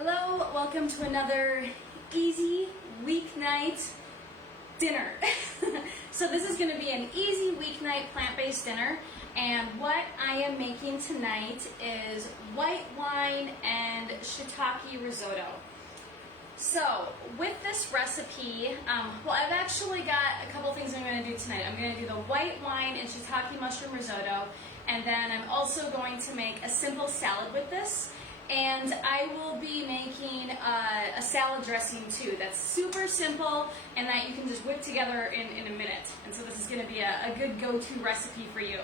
Hello, welcome to another easy weeknight dinner. So this is going to be an easy weeknight plant-based dinner, and what I am making tonight is white wine and shiitake risotto. So with this recipe, well, I've actually got a couple things I'm going to do tonight. I'm going to do the white wine and shiitake mushroom risotto, and then I'm also going to make a simple salad with this. And I will be making a salad dressing too that's super simple and that you can just whip together in a minute. And so this is going to be a good go-to recipe for you.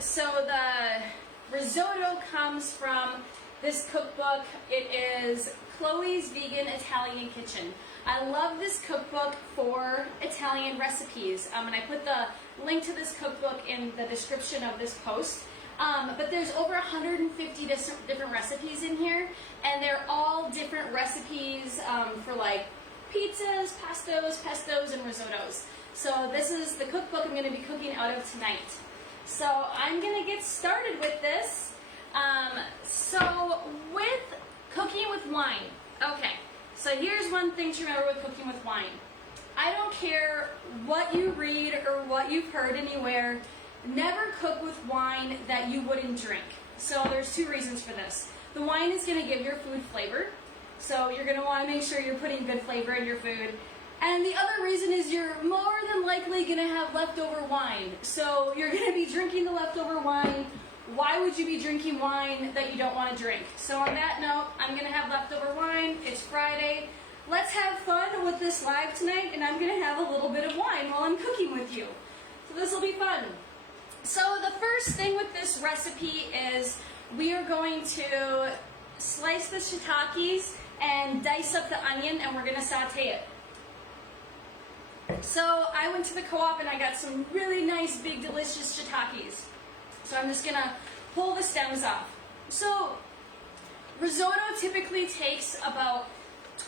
So the risotto comes from this cookbook. It is Chloe's Vegan Italian Kitchen. I love this cookbook for Italian recipes. And I put the link to this cookbook in the description of this post. But there's over 150 different recipes in here, and they're all different recipes for like pizzas, pastos, pestos, and risottos. So this is the cookbook I'm going to be cooking out of tonight. So I'm going to get started with this. So with cooking with wine, okay, so here's one thing to remember with cooking with wine. I don't care what you read or what you've heard anywhere. Never cook with wine that you wouldn't drink. So there's two reasons for this. The wine is going to give your food flavor, so you're going to want to make sure you're putting good flavor in your food. And the other reason is you're more than likely going to have leftover wine. So you're going to be drinking the leftover wine. Why would you be drinking wine that you don't want to drink? So on that note, I'm going to have leftover wine. It's Friday. Let's have fun with this live tonight, and I'm going to have a little bit of wine while I'm cooking with you. So this will be fun. So the first thing with this recipe is we are going to slice the shiitakes and dice up the onion, and we're going to saute it. So I went to the co-op and I got some really nice, big, delicious shiitakes. So I'm just going to pull the stems off. So risotto typically takes about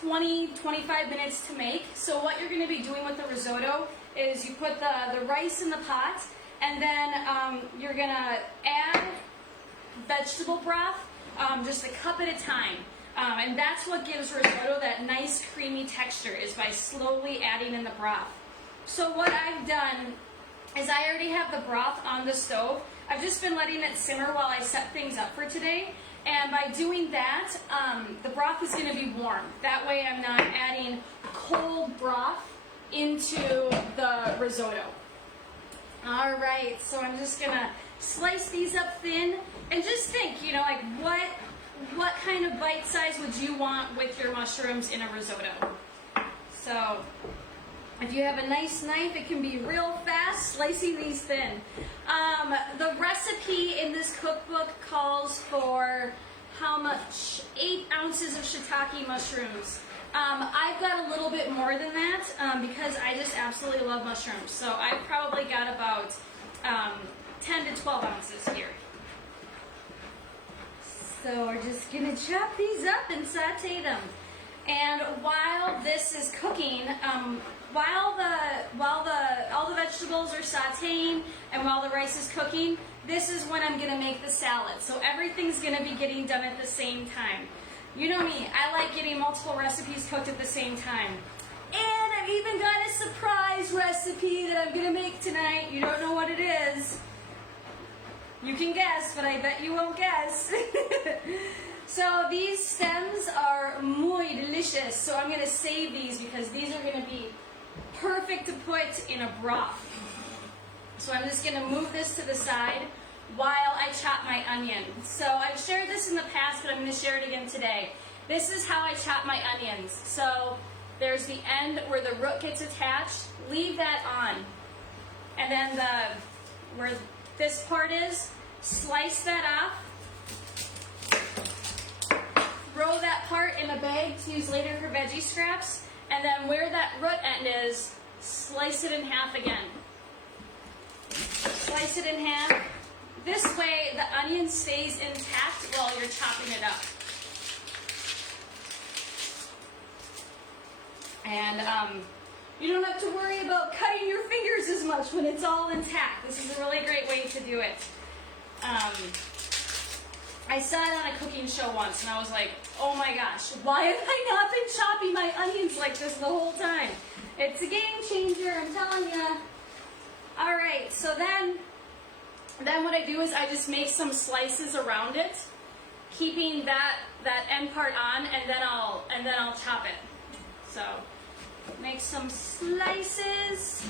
20-25 minutes to make. So what you're going to be doing with the risotto is you put the rice in the pot, and then you're going to add vegetable broth, just a cup at a time. And that's what gives risotto that nice creamy texture, is by slowly adding in the broth. So what I've done is I already have the broth on the stove. I've just been letting it simmer while I set things up for today. And by doing that, the broth is going to be warm. That way I'm not adding cold broth into the risotto. All right, so I'm just gonna slice these up thin, and just think, you know, like what kind of bite size would you want with your mushrooms in a risotto? So if you have a nice knife, it can be real fast slicing these thin. The recipe in this cookbook calls for how much? 8 ounces of shiitake mushrooms. I've got a little bit more than that because I just absolutely love mushrooms. So I've probably got about 10 to 12 ounces here. So we're just going to chop these up and saute them. And while this is cooking, while all the vegetables are sauteing and while the rice is cooking, this is when I'm going to make the salad. So everything's going to be getting done at the same time. You know me, I like getting multiple recipes cooked at the same time. And I've even got a surprise recipe that I'm going to make tonight. You don't know what it is. You can guess, but I bet you won't guess. So these stems are muy delicious. So I'm going to save these because these are going to be perfect to put in a broth. So I'm just going to move this to the side while I chop my onion. So I've shared this in the past, but I'm going to share it again today. This is how I chop my onions. So there's the end where the root gets attached. Leave that on. And then where this part is, slice that off. Throw that part in a bag to use later for veggie scraps. And then where that root end is, slice it in half again. Slice it in half. This way, the onion stays intact while you're chopping it up. And you don't have to worry about cutting your fingers as much when it's all intact. This is a really great way to do it. I saw it on a cooking show once, and I was like, oh my gosh, why have I not been chopping my onions like this the whole time? It's a game changer, I'm telling you. All right, so then what I do is I just make some slices around it, keeping that end part on, and then I'll chop it. So make some slices,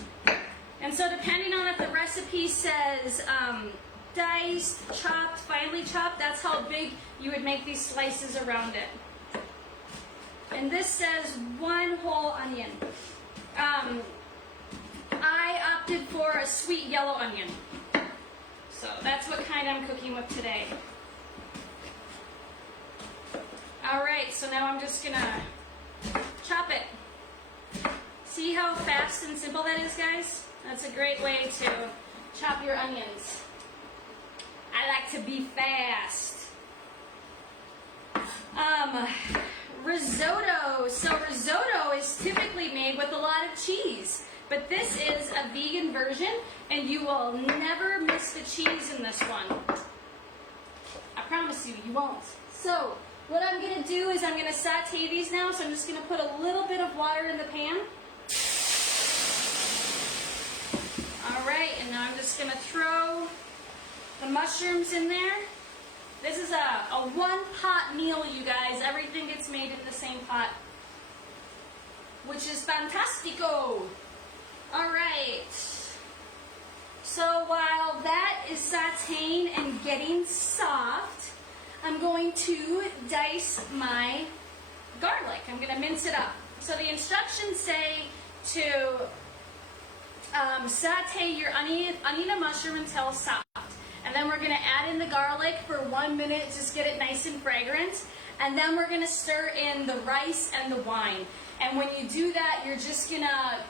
and so depending on if the recipe says diced, chopped, finely chopped, that's how big you would make these slices around it. And this says 1 whole onion. I opted for a sweet yellow onion. So that's what kind I'm cooking with today. Alright, so now I'm just gonna chop it. See how fast and simple that is, guys? That's a great way to chop your onions. I like to be fast. Risotto. So risotto is typically made with a lot of cheese, but this is a vegan version, and you will never miss the cheese in this one. I promise you, you won't. So what I'm going to do is I'm going to saute these now, so I'm just going to put a little bit of water in the pan. Alright, and now I'm just going to throw the mushrooms in there. This is a one-pot meal, you guys. Everything gets made in the same pot, which is fantastico. Alright, so while that is sauteing and getting soft, I'm going to dice my garlic. I'm going to mince it up. So the instructions say to saute your onion and mushroom until soft. And then we're going to add in the garlic for 1 minute, just get it nice and fragrant. And then we're going to stir in the rice and the wine. And when you do that, you're just going to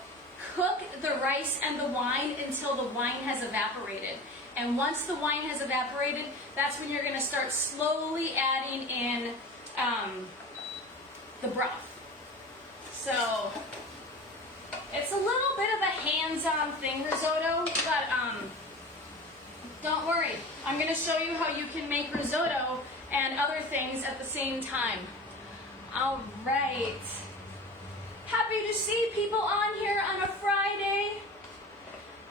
cook the rice and the wine until the wine has evaporated. And once the wine has evaporated, that's when you're going to start slowly adding in the broth. So it's a little bit of a hands-on thing, risotto, but don't worry. I'm going to show you how you can make risotto and other things at the same time. All right. Happy to see people on here on a Friday.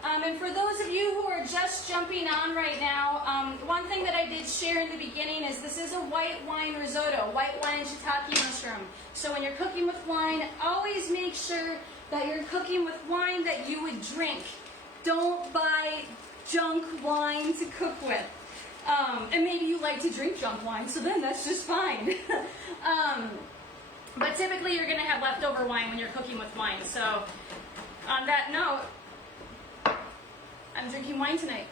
And for those of you who are just jumping on right now, one thing that I did share in the beginning is this is a white wine risotto, white wine and shiitake mushroom. So when you're cooking with wine, always make sure that you're cooking with wine that you would drink. Don't buy junk wine to cook with. And maybe you like to drink junk wine, so then that's just fine. But typically you're going to have leftover wine when you're cooking with wine. So on that note, I'm drinking wine tonight.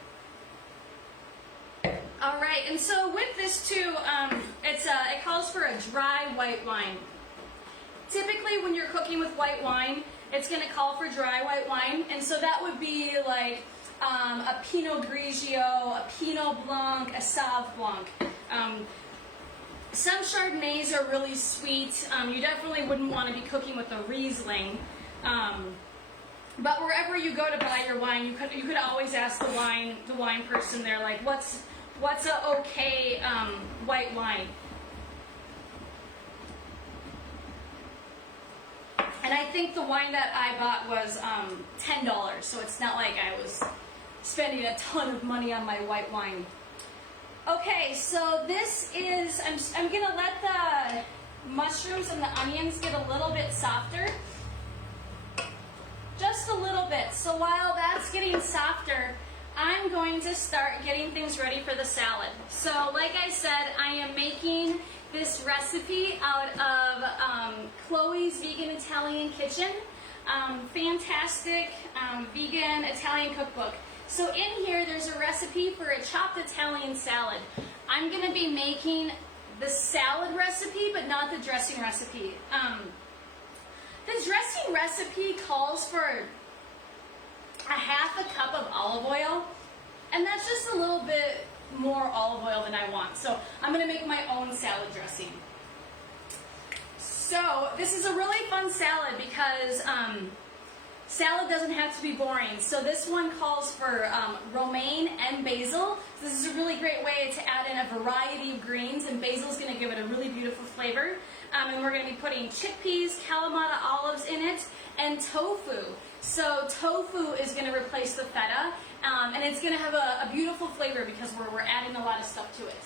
All right, and so with this too, it calls for a dry white wine. Typically when you're cooking with white wine, it's going to call for dry white wine, and so that would be like a Pinot Grigio, a Pinot Blanc, a Sauv Blanc. Some Chardonnays are really sweet. You definitely wouldn't want to be cooking with a Riesling. But wherever you go to buy your wine, you could always ask the wine person there, like, what's a okay white wine? And I think the wine that I bought was $10, so it's not like I was spending a ton of money on my white wine. Okay, so this is, I'm gonna let the mushrooms and the onions get a little bit softer. Just a little bit. So while that's getting softer, I'm going to start getting things ready for the salad. So like I said, I am making this recipe out of Chloe's Vegan Italian Kitchen. Fantastic vegan Italian cookbook. So in here, there's a recipe for a chopped Italian salad. I'm going to be making the salad recipe, but not the dressing recipe. The dressing recipe calls for a half a cup of olive oil, and that's just a little bit more olive oil than I want. So I'm going to make my own salad dressing. So this is a really fun salad because salad doesn't have to be boring. So this one calls for romaine and basil. This is a really great way to add in a variety of greens, and basil is going to give it a really beautiful flavor. And we're going to be putting chickpeas, Kalamata olives in it, and tofu. So tofu is going to replace the feta, and it's going to have a beautiful flavor because we're adding a lot of stuff to it.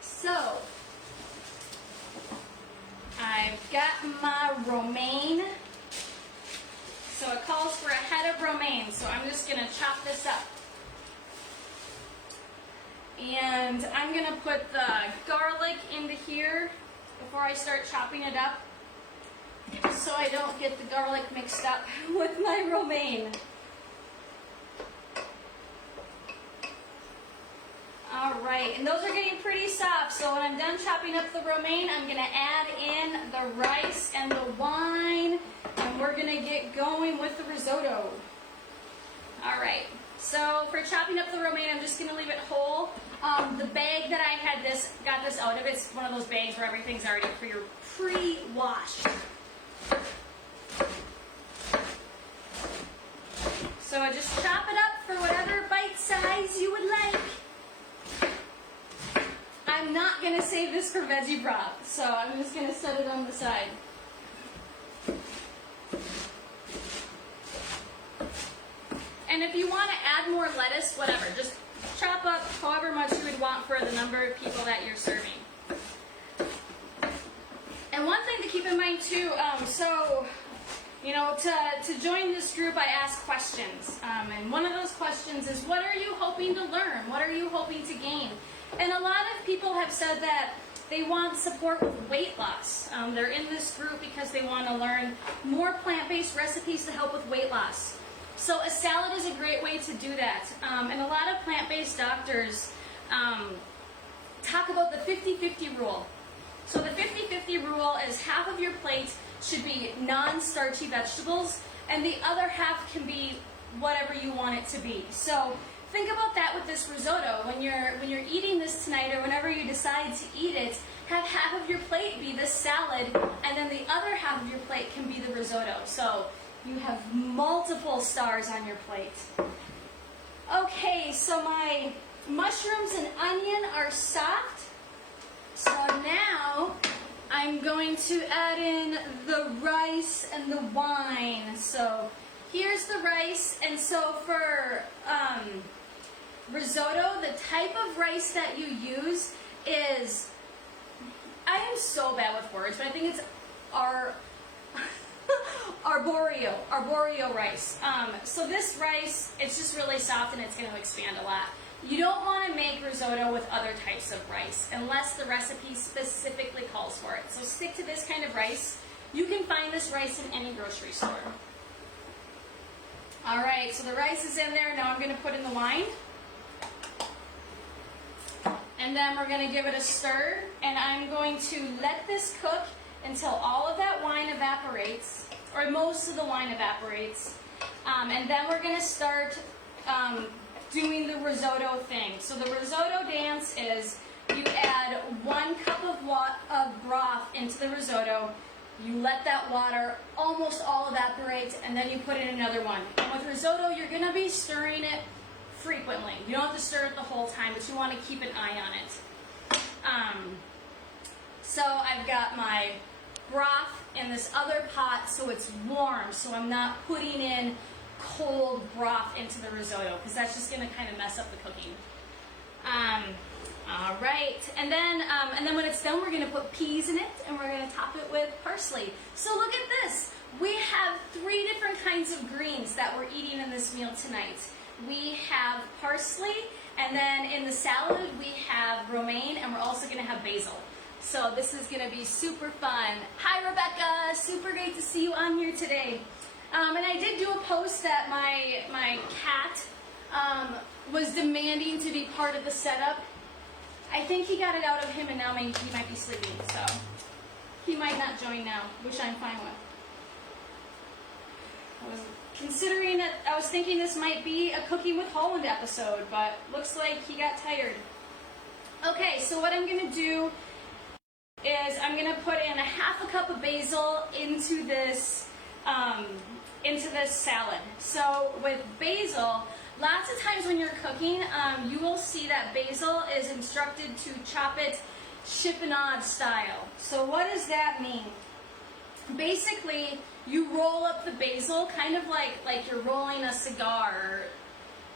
So I've got my romaine. So it calls for a head of romaine, so I'm just going to chop this up. And I'm going to put the garlic into here before I start chopping it up, so I don't get the garlic mixed up with my romaine. Alright, and those are getting pretty soft, so when I'm done chopping up the romaine, I'm going to add in the rice and the wine, and we're going to get going with the risotto. Alright, so for chopping up the romaine, I'm just going to leave it whole. The bag that I got this out of, it's one of those bags where everything's already pre-washed. So I just chop it up for whatever bite size you would like. I'm not going to save this for veggie broth, so I'm just going to set it on the side. And if you want to add more lettuce, whatever, just chop up however much you would want for the number of people that you're serving. And one thing to keep in mind too, to join this group I ask questions. And one of those questions is, what are you hoping to learn? What are you hoping to gain? And a lot of people have said that they want support with weight loss. They're in this group because they want to learn more plant-based recipes to help with weight loss. So a salad is a great way to do that. And a lot of plant-based doctors talk about the 50-50 rule. So the 50-50 rule is half of your plate should be non-starchy vegetables, and the other half can be whatever you want it to be. So think about that with this risotto. When you're eating this tonight, or whenever you decide to eat it, have half of your plate be this salad, and then the other half of your plate can be the risotto. So you have multiple stars on your plate. Okay, so my mushrooms and onion are soft. So now I'm going to add in the rice and the wine. So here's the rice, and so for risotto, the type of rice that you use is, I am so bad with words, but I think it's arborio rice. So this rice, it's just really soft and it's going to expand a lot. You don't want to make risotto with other types of rice unless the recipe specifically calls for it. So stick to this kind of rice. You can find this rice in any grocery store. Alright, so the rice is in there. Now I'm going to put in the wine. And then we're going to give it a stir. And I'm going to let this cook until all of that wine evaporates, or most of the wine evaporates. And then we're going to start doing the risotto thing. So the risotto dance is you add 1 cup of broth into the risotto, you let that water almost all evaporate, and then you put in another one. And with risotto, you're going to be stirring it frequently. You don't have to stir it the whole time, but you want to keep an eye on it. So I've got my broth in this other pot so it's warm, so I'm not putting in cold broth into the risotto because that's just going to kind of mess up the cooking. All right, and then when it's done, we're going to put peas in it, and we're going to top it with parsley. So look at this. We have 3 different kinds of greens that we're eating in this meal tonight. We have parsley, and then in the salad we have romaine, and we're also going to have basil. So this is going to be super fun. Hi Rebecca, super great to see you on here today. And I did do a post that my cat was demanding to be part of the setup. I think he got it out of him, and now he might be sleeping, so he might not join now, which I'm fine with. I was thinking this might be a Cooking with Holland episode, but looks like he got tired. Okay, so what I'm going to do is I'm going to put in a 1/2 cup of basil into this into this salad. So with basil, lots of times when you're cooking, you will see that basil is instructed to chop it chiffonade style. So what does that mean? Basically, you roll up the basil kind of like you're rolling a cigar. Or,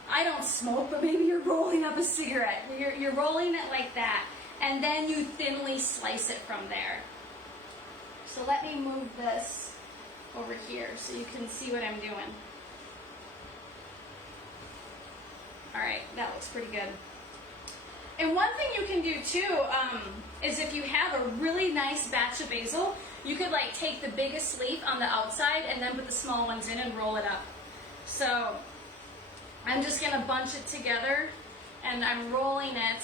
I don't smoke, but maybe you're rolling up a cigarette. You're rolling it like that, and then you thinly slice it from there. So let me move this over here so you can see what I'm doing. All right, that looks pretty good. And one thing you can do too is if you have a really nice batch of basil, you could like take the biggest leaf on the outside and then put the small ones in and roll it up. So I'm just gonna bunch it together and I'm rolling it,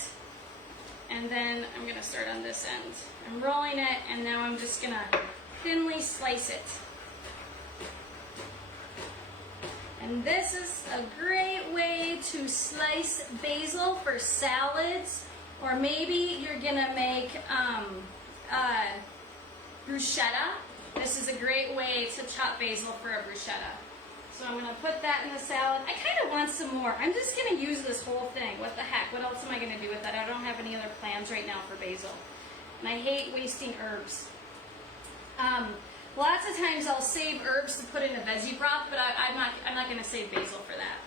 and then I'm gonna start on this end. I'm rolling it, and now I'm just gonna thinly slice it. And this is a great way to slice basil for salads, or maybe you're gonna make bruschetta. This is a great way to chop basil for a bruschetta. So I'm gonna put that in the salad. I kind of want some more. I'm just gonna use this whole thing. What the heck? What else am I gonna do with that? I don't have any other plans right now for basil. And I hate wasting herbs. Lots of times I'll save herbs to put in a veggie broth, but I'm not going to save basil for that.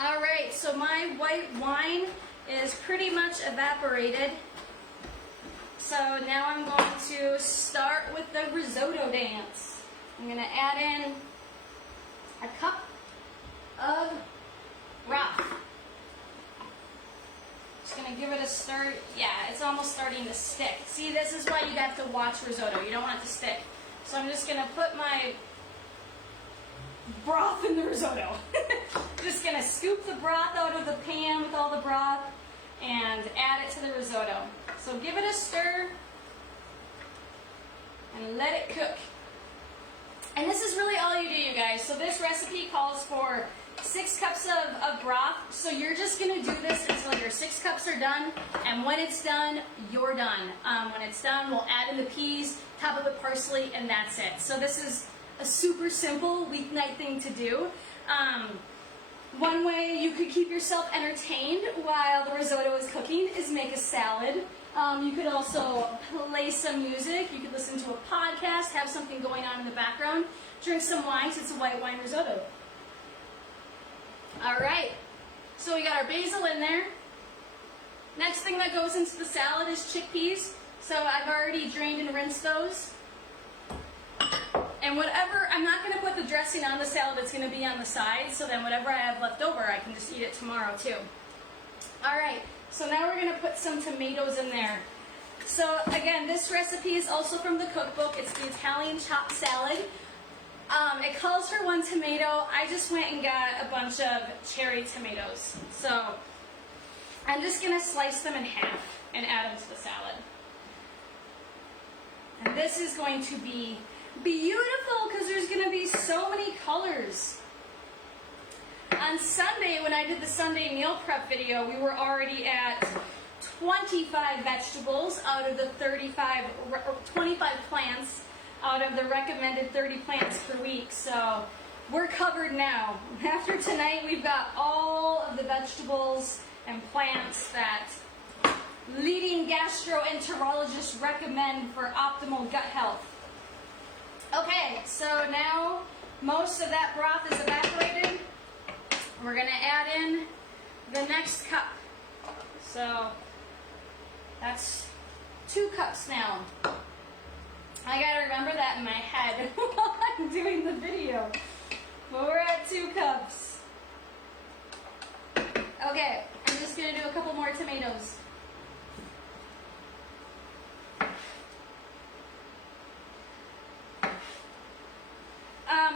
All right, so my white wine is pretty much evaporated. So now I'm going to start with the risotto dance. I'm going to add in a cup of broth. Just gonna give it a stir. Yeah, it's almost starting to stick. See, this is why you have to watch risotto. You don't want it to stick. So I'm just gonna put my broth in the risotto. Just gonna scoop the broth out of the pan with all the broth and add it to the risotto. So give it a stir and let it cook. And this is really all you do, you guys. So this recipe calls for 6 cups of broth, so you're just going to do this until your 6 cups are done, and when it's done, you're done. When it's done, we'll add in the peas, top it with parsley, and that's it. So this is a super simple weeknight thing to do. One way you could keep yourself entertained while the risotto is cooking is make a salad. You could also play some music. You could listen to a podcast, have something going on in the background, drink some wine, since it's a white wine risotto. All right, so we got our basil in there. Next thing that goes into the salad is chickpeas. So I've already drained and rinsed those. And whatever, I'm not going to put the dressing on the salad, it's going to be on the side, so then whatever I have left over, I can just eat it tomorrow too. All right, so now we're going to put some tomatoes in there. So again, this recipe is also from the cookbook. It's the Italian chopped salad. It calls for 1 tomato. I just went and got a bunch of cherry tomatoes. So I'm just going to slice them in half and add them to the salad. And this is going to be beautiful because there's going to be so many colors. On Sunday, when I did the Sunday meal prep video, we were already at 25 vegetables out of the 25 plants out of the recommended 30 plants per week. So we're covered now. After tonight, we've got all of the vegetables and plants that leading gastroenterologists recommend for optimal gut health. Okay, so now most of that broth is evaporated. We're going to add in the next cup. So that's 2 cups now. I got to remember that in my head while I'm doing the video. But we're at 2 cups. Okay, I'm just going to do a couple more tomatoes.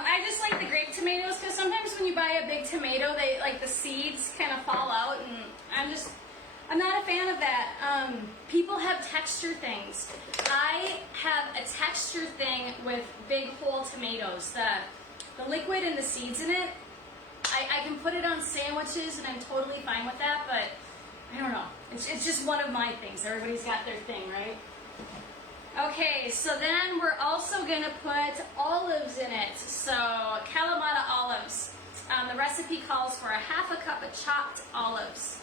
I just like the grape tomatoes because sometimes when you buy a big tomato, they like the seeds kind of fall out, and I'm not a fan of that. People have texture things. I have a texture thing with big whole tomatoes. The liquid and the seeds in it, I can put it on sandwiches and I'm totally fine with that, but I don't know. It's just one of my things. Everybody's got their thing, right? Okay, so then we're also gonna put olives in it. So Kalamata olives. The recipe calls for a half a cup of chopped olives.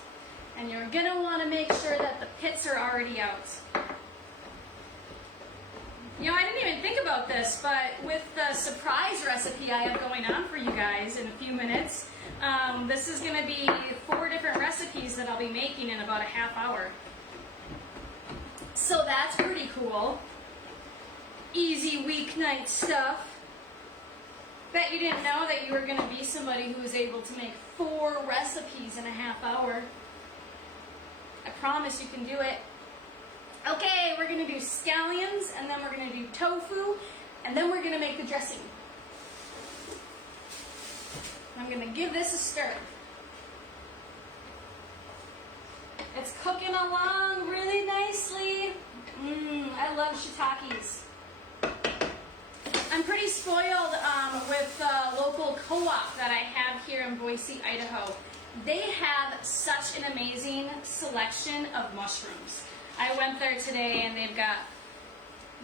And you're gonna wanna make sure that the pits are already out. You know, I didn't even think about this, but with the surprise recipe I have going on for you guys in a few minutes, this is gonna be 4 different recipes that I'll be making in about a half hour. So that's pretty cool. Easy weeknight stuff. Bet you didn't know that you were going to be somebody who was able to make 4 recipes in a half hour. I promise you can do it. Okay, we're going to do scallions, and then we're going to do tofu, and then we're going to make the dressing. I'm going to give this a stir. It's cooking along really nicely. I love shiitakes. I'm pretty spoiled with the local co-op that I have here in Boise, Idaho. They have such an amazing selection of mushrooms. I went there today and they've got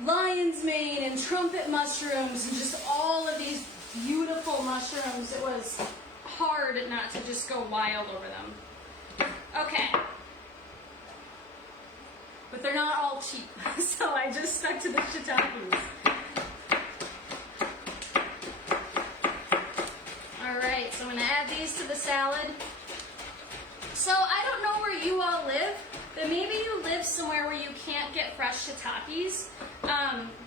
lion's mane and trumpet mushrooms and just all of these beautiful mushrooms. It was hard not to just go wild over them. Okay. But they're not all cheap, so I just stuck to the shiitakes. Alright, so I'm going to add these to the salad. So I don't know where you all live, but maybe you live somewhere where you can't get fresh shiitakes.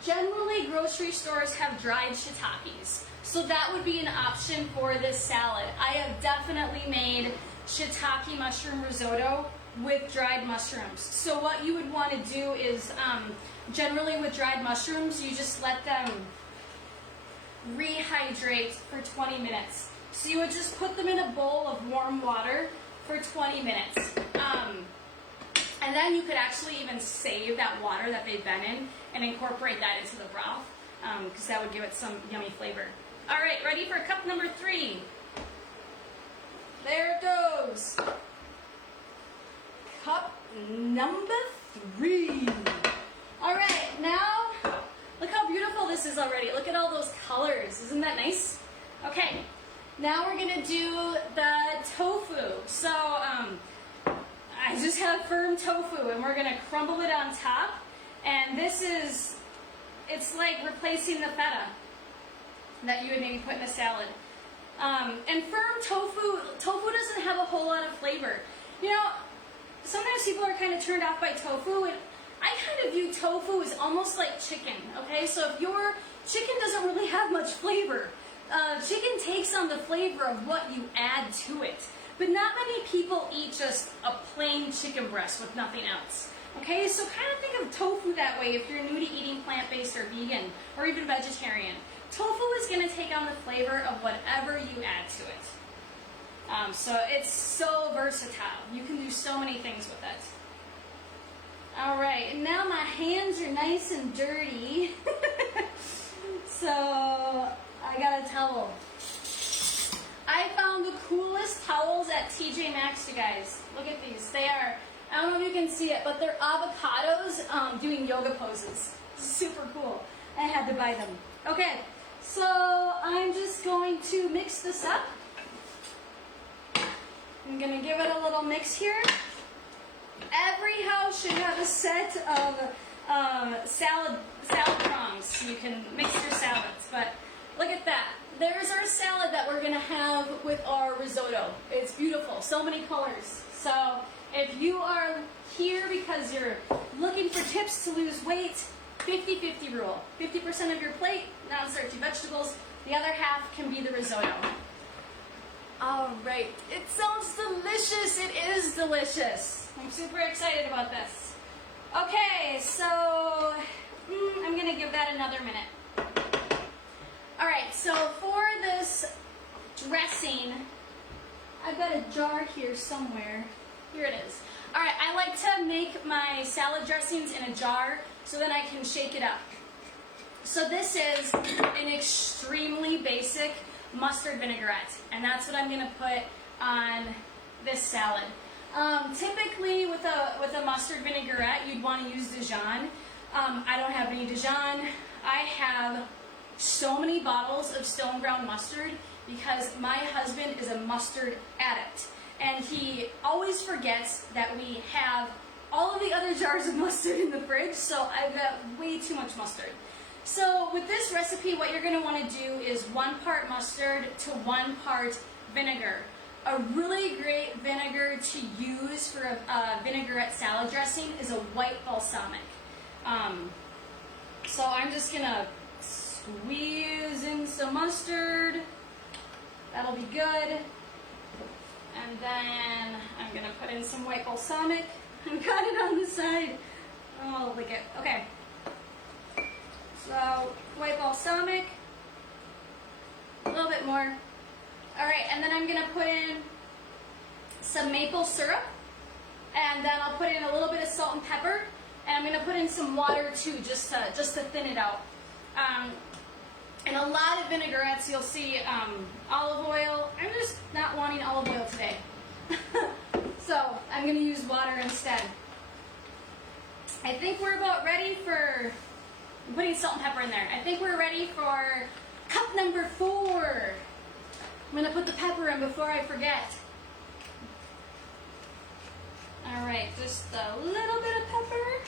Generally, grocery stores have dried shiitakes, so that would be an option for this salad. I have definitely made shiitake mushroom risotto with dried mushrooms. So what you would want to do is, generally with dried mushrooms, you just let them rehydrate for 20 minutes. So you would just put them in a bowl of warm water for 20 minutes. And then you could actually even save that water that they've been in and incorporate that into the broth, because that would give it some yummy flavor. All right, ready for cup number 3. There it goes. Cup number 3. All right, now look how beautiful this is already. Look at all those colors. Isn't that nice? Okay, now we're gonna do the tofu. So I just have firm tofu and we're gonna crumble it on top. And this is, it's like replacing the feta that you would maybe put in a salad. And firm tofu doesn't have a whole lot of flavor. You know, sometimes people are kind of turned off by tofu, and I kind of view tofu as almost like chicken, okay? So if your chicken doesn't really have much flavor, chicken takes on the flavor of what you add to it. But not many people eat just a plain chicken breast with nothing else. Okay, so kind of think of tofu that way if you're new to eating plant-based or vegan or even vegetarian. Tofu is going to take on the flavor of whatever you add to it. So it's so versatile. You can do so many things with it. Alright, and now my hands are nice and dirty. So I got a towel. I found the coolest towels at TJ Maxx, you guys. Look at these. They are, I don't know if you can see it, but they're avocados doing yoga poses. Super cool. I had to buy them. Okay, so I'm just going to mix this up. I'm going to give it a little mix here. Every house should have a set of salad prongs so you can mix your salads. But look at that. There's our salad that we're going to have with our risotto. It's beautiful. So many colors. So if you are here because you're looking for tips to lose weight, 50-50 rule. 50% of your plate, non-starchy vegetables. The other half can be the risotto. All right. It sounds delicious. It is delicious. I'm super excited about this. Okay, so I'm going to give that another minute. All right, so for this dressing, I've got a jar here somewhere. Here it is. All right, I like to make my salad dressings in a jar so that I can shake it up. So this is an extremely basic mustard vinaigrette, and that's what I'm going to put on this salad. Typically with a mustard vinaigrette, you'd want to use Dijon. I don't have any Dijon. I have so many bottles of stone ground mustard because my husband is a mustard addict. And he always forgets that we have all of the other jars of mustard in the fridge, so I've got way too much mustard. So with this recipe, what you're going to want to do is 1 part mustard to 1 part vinegar. A really great vinegar to use for a vinaigrette salad dressing is a white balsamic. So I'm just going to squeeze in some mustard. That'll be good. And then I'm going to put in some white balsamic. I've got it on the side. Oh, look it. Okay. So, white balsamic. A little bit more. Alright, and then I'm going to put in some maple syrup. And then I'll put in a little bit of salt and pepper. And I'm going to put in some water too, just to thin it out. And a lot of vinaigrettes, you'll see olive oil. I'm just not wanting olive oil today. So I'm going to use water instead. I think we're about ready for, I'm putting salt and pepper in there. I think we're ready for cup number 4. I'm going to put the pepper in before I forget. All right, just a little bit of pepper.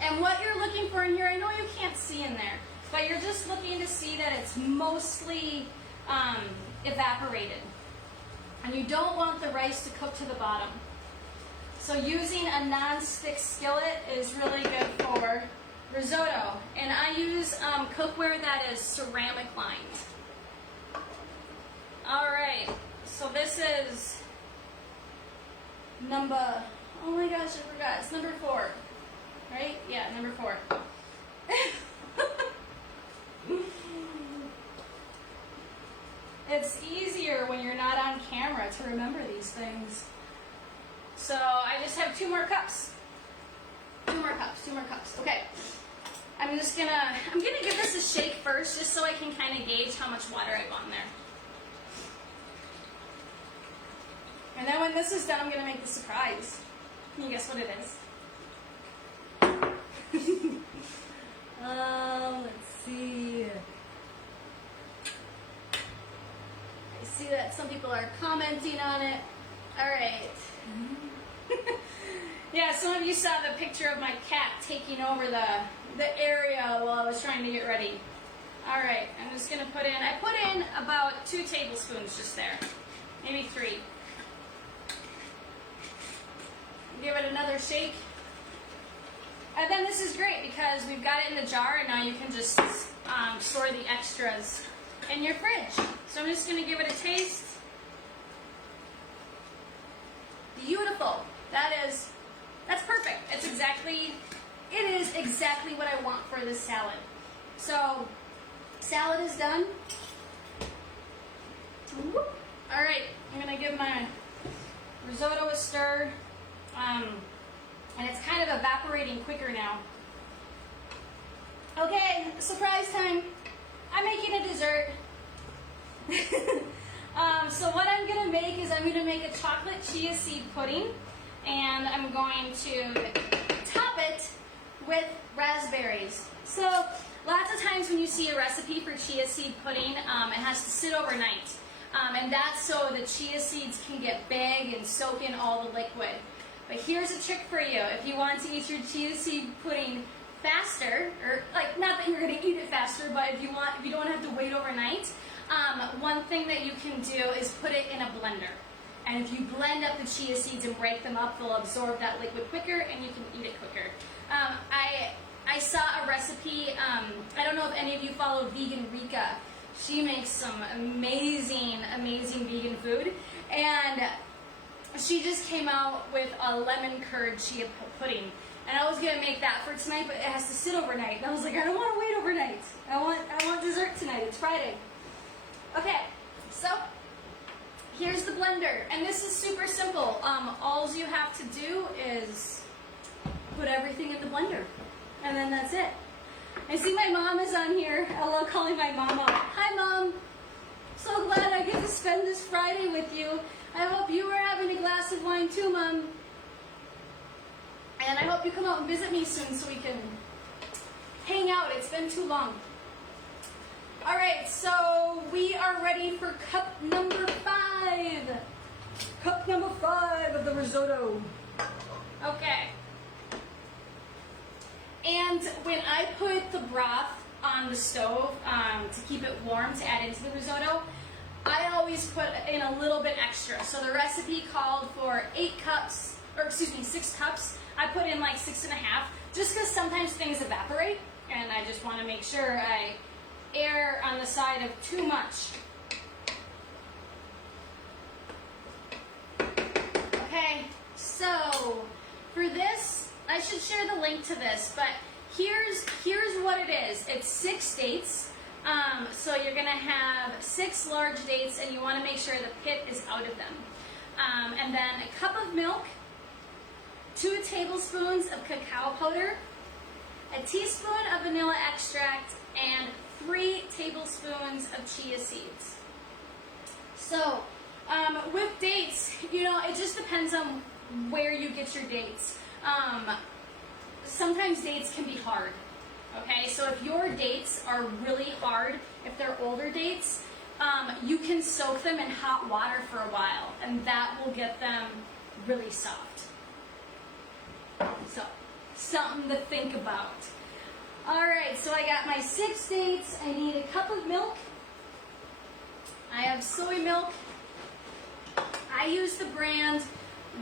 And what you're looking for in here, I know you can't see in there, but you're just looking to see that it's mostly evaporated. And you don't want the rice to cook to the bottom. So using a non-stick skillet is really good for risotto. And I use cookware that is ceramic lined. Alright, so this is number, oh my gosh, I forgot, it's number 4. Right? Yeah, number 4. It's easier when you're not on camera to remember these things. So I just have 2 more cups. 2 more cups. Okay. I'm gonna give this a shake first just so I can kind of gauge how much water I want in there. And then when this is done, I'm gonna make the surprise. Can you guess what it is? Let's see. I see that some people are commenting on it. All right. Yeah, some of you saw the picture of my cat taking over the area while I was trying to get ready. All right, I'm just gonna put in, I put in about 2 tablespoons just there, maybe 3. Give it another shake. And then this is great because we've got it in the jar and now you can just store the extras in your fridge. So I'm just going to give it a taste. Beautiful. That's perfect. It is exactly what I want for this salad. So salad is done. All right, I'm going to give my risotto a stir. And it's kind of evaporating quicker now. Okay, surprise time. I'm making a dessert. So what I'm going to make is I'm going to make a chocolate chia seed pudding. And I'm going to top it with raspberries. So lots of times when you see a recipe for chia seed pudding, it has to sit overnight. And that's so the chia seeds can get big and soak in all the liquid. But here's a trick for you. If you want to eat your chia seed pudding faster, or like not that you're going to eat it faster, but if you don't have to wait overnight, one thing that you can do is put it in a blender. And if you blend up the chia seeds and break them up, they'll absorb that liquid quicker and you can eat it quicker. I saw a recipe, I don't know if any of you follow Vegan Rika. She makes some amazing, amazing vegan food. And she just came out with a lemon curd chia pudding. And I was going to make that for tonight, but it has to sit overnight. And I was like, I don't want to wait overnight. I want dessert tonight. It's Friday. Okay, so here's the blender. And this is super simple. All you have to do is put everything in the blender. And then that's it. I see my mom is on here. I love calling my mom up. Hi, Mom. So glad I get to spend this Friday with you. I hope you are having a glass of wine too, Mom. And I hope you come out and visit me soon so we can hang out. It's been too long. All right, so we are ready for cup number 5. Cup number 5 of the risotto. Okay. And when I put the broth on the stove to keep it warm to add into the risotto, I always put in a little bit extra. So the recipe called for 6 cups. I put in like 6.5, just because sometimes things evaporate, and I just want to make sure I err on the side of too much. Okay, so for this, I should share the link to this, but here's what it is. It's 6 dates. So you're gonna have 6 large dates, and you want to make sure the pit is out of them. And then a cup of milk, 2 tablespoons of cacao powder, a teaspoon of vanilla extract, and 3 tablespoons of chia seeds. So with dates, it just depends on where you get your dates. Sometimes dates can be hard. Okay, so if your dates are really hard, if they're older dates, you can soak them in hot water for a while, and that will get them really soft. So, something to think about. All right, so I got my 6 dates. I need a cup of milk. I have soy milk. I use the brand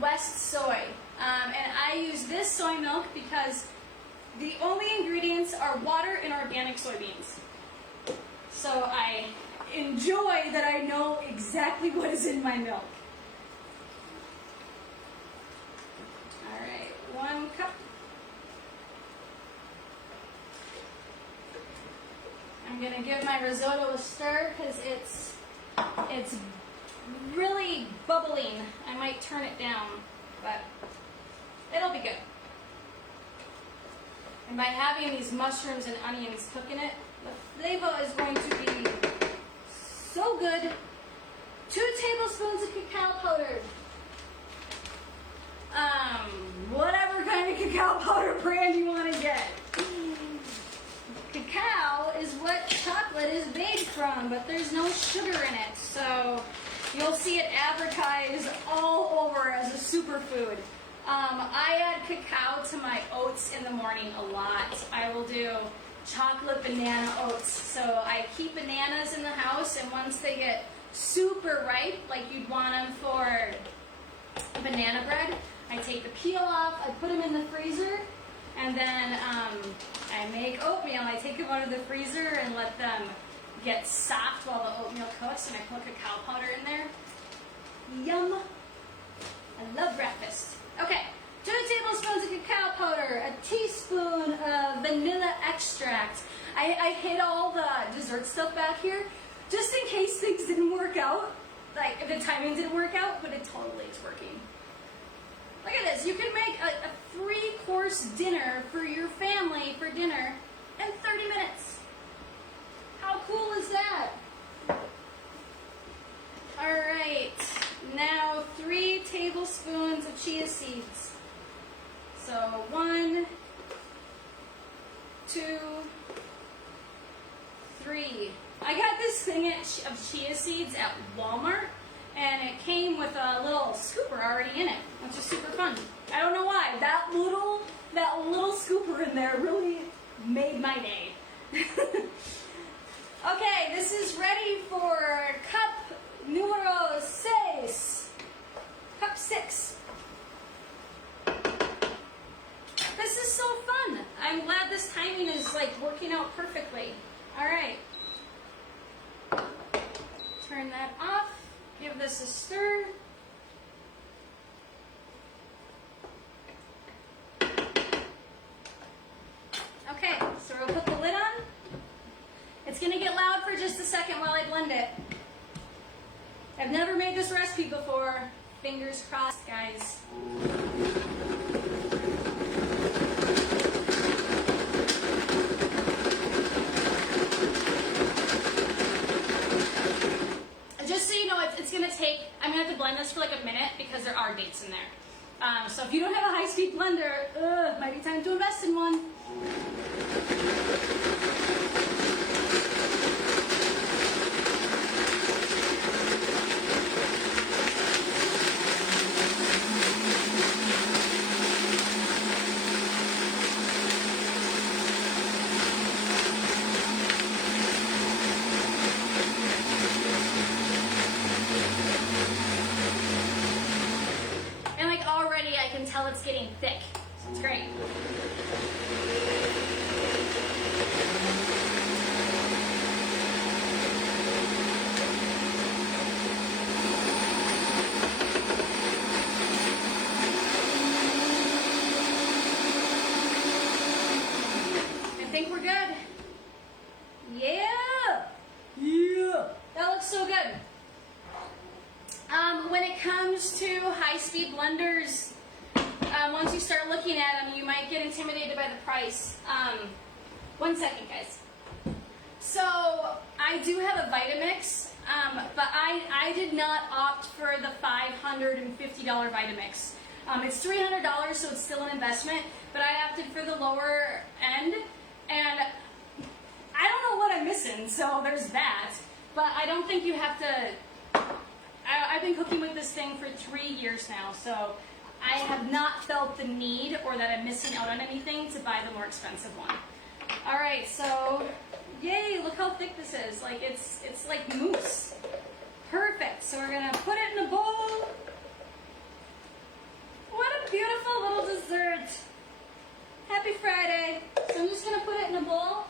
West Soy, and I use this soy milk because the only ingredients are water and organic soybeans. So I enjoy that I know exactly what is in my milk. All right, 1 cup. I'm gonna give my risotto a stir because it's really bubbling. I might turn it down, but it'll be good. And by having these mushrooms and onions cooking it, the flavor is going to be so good. 2 tablespoons of cacao powder. Whatever kind of cacao powder brand you want to get. Cacao is what chocolate is made from, but there's no sugar in it. So you'll see it advertised all over as a superfood. I add cacao to my oats in the morning a lot. I will do chocolate banana oats. So I keep bananas in the house, and once they get super ripe, like you'd want them for banana bread, I take the peel off, I put them in the freezer, and then I make oatmeal. I take them out of the freezer and let them get soft while the oatmeal cooks, and I put cacao powder in there. Yum! I love breakfast. Okay, 2 tablespoons of cacao powder, a teaspoon of vanilla extract. I hid all the dessert stuff back here, just in case things didn't work out, like if the timing didn't work out, but it totally is working. Look at this, you can make a 3-course dinner for your family for dinner in 30 minutes. How cool is that? All right, now 3 tablespoons of chia seeds. So 1, 2, 3. I got this thing of chia seeds at Walmart, and it came with a little scooper already in it, which is super fun. I don't know why. That little scooper in there really made my day. Okay, this is ready for cup numero 6. Cup 6. This is so fun. I'm glad this timing is like working out perfectly. All right. Turn that off. Give this a stir. Okay, so we'll put the lid on. It's going to get loud for just a second while I blend it. I've never made this recipe before. Fingers crossed, guys. Just so you know, it's going to take, I'm going to have to blend this for like a minute because there are dates in there. So if you don't have a high-speed blender, might be time to invest in one. It's getting thick. It's great. I think we're good. Yeah. Yeah. That looks so good. When it comes to high-speed blenders, once you start looking at them, you might get intimidated by the price. 1 second, guys. So I do have a Vitamix, but I did not opt for the $550 Vitamix. It's $300, so it's still an investment, but I opted for the lower end, and I don't know what I'm missing, so there's that. But I don't think you have to. I've been cooking with this thing for 3 years now, so I have not felt the need or that I'm missing out on anything to buy the more expensive one. All right, so yay! Look how thick this is. Like it's like mousse. Perfect. So we're gonna put it in a bowl. What a beautiful little dessert. Happy Friday. So I'm just gonna put it in a bowl.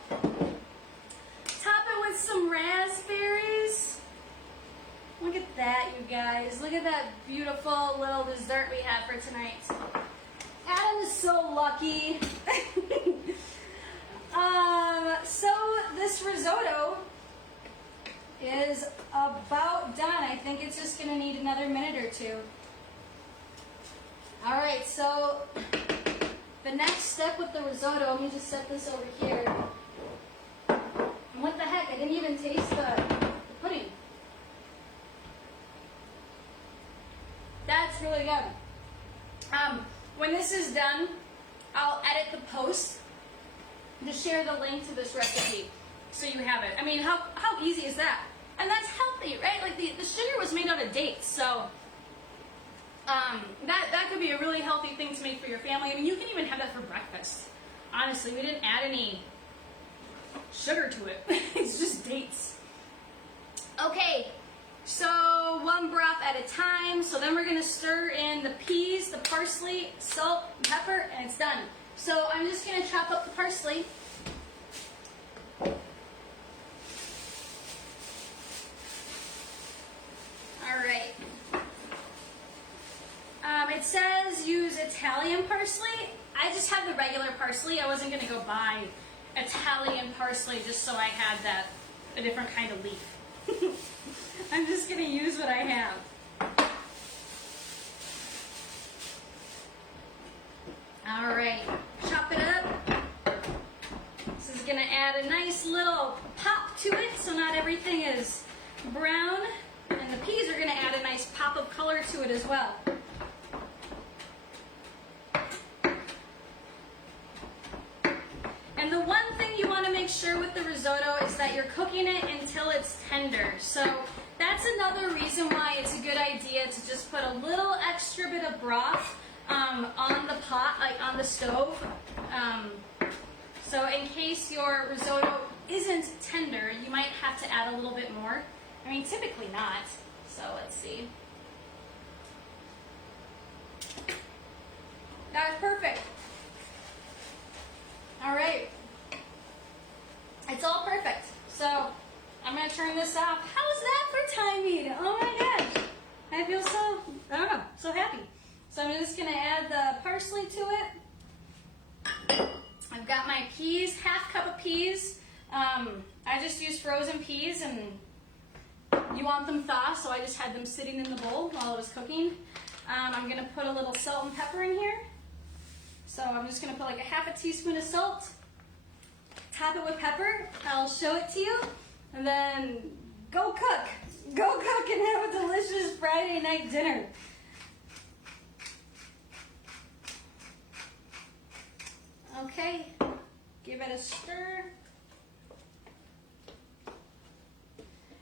Top it with some raspberries. Look at that, you guys. Look at that beautiful little dessert we have for tonight. Adam is so lucky. So this risotto is about done. I think it's just going to need another minute or two. All right, so the next step with the risotto, let me just set this over here. And what the heck, I didn't even taste the pudding. That's really good. When this is done, I'll edit the post to share the link to this recipe so you have it. I mean, how easy is that? And that's healthy, right? Like the sugar was made out of dates, so that could be a really healthy thing to make for your family. I mean, you can even have that for breakfast. Honestly, we didn't add any sugar to it. It's just dates. Okay. So one broth at a time. So then we're going to stir in the peas, the parsley, salt, and pepper, and it's done. So I'm just going to chop up the parsley. All right. It says use Italian parsley. I just have the regular parsley. I wasn't going to go buy Italian parsley just so I had that a different kind of leaf. I'm just going to use what I have. All right, chop it up. This is going to add a nice little pop to it so not everything is brown. And the peas are going to add a nice pop of color to it as well. And the one thing you want to make sure with the risotto is that you're cooking it until it's tender. So that's another reason why it's a good idea to just put a little extra bit of broth on the pot, like on the stove. So in case your risotto isn't tender, you might have to add a little bit more. I mean, typically not. So let's see. That was perfect. All right. It's all perfect. So I'm going to turn this off. How's that for timing? Oh my gosh. I feel so, I don't know, so happy. So I'm just going to add the parsley to it. I've got my peas, half cup of peas. I just used frozen peas, and you want them thaw, so I just had them sitting in the bowl while it was cooking. I'm going to put a little salt and pepper in here. So I'm just going to put like a half a teaspoon of salt. Top it with pepper. I'll show it to you. And then go cook. Go cook and have a delicious Friday night dinner. Okay, give it a stir.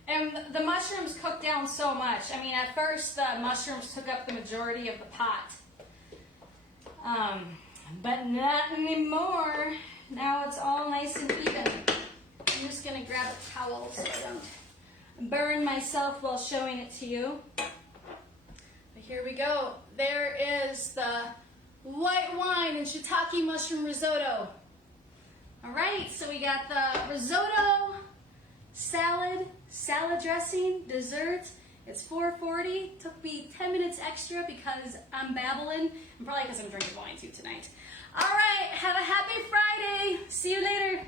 And the mushrooms cook down so much. I mean, at first the mushrooms took up the majority of the pot. But not anymore. Now it's all nice and even. I'm just gonna grab a towel so I don't burn myself while showing it to you. But here we go. There is the white wine and shiitake mushroom risotto. All right, so we got the risotto, salad dressing, dessert. It's $4.40. Took me 10 minutes extra because I'm babbling, and probably because I'm drinking wine too tonight. All right, have a happy Friday. See you later.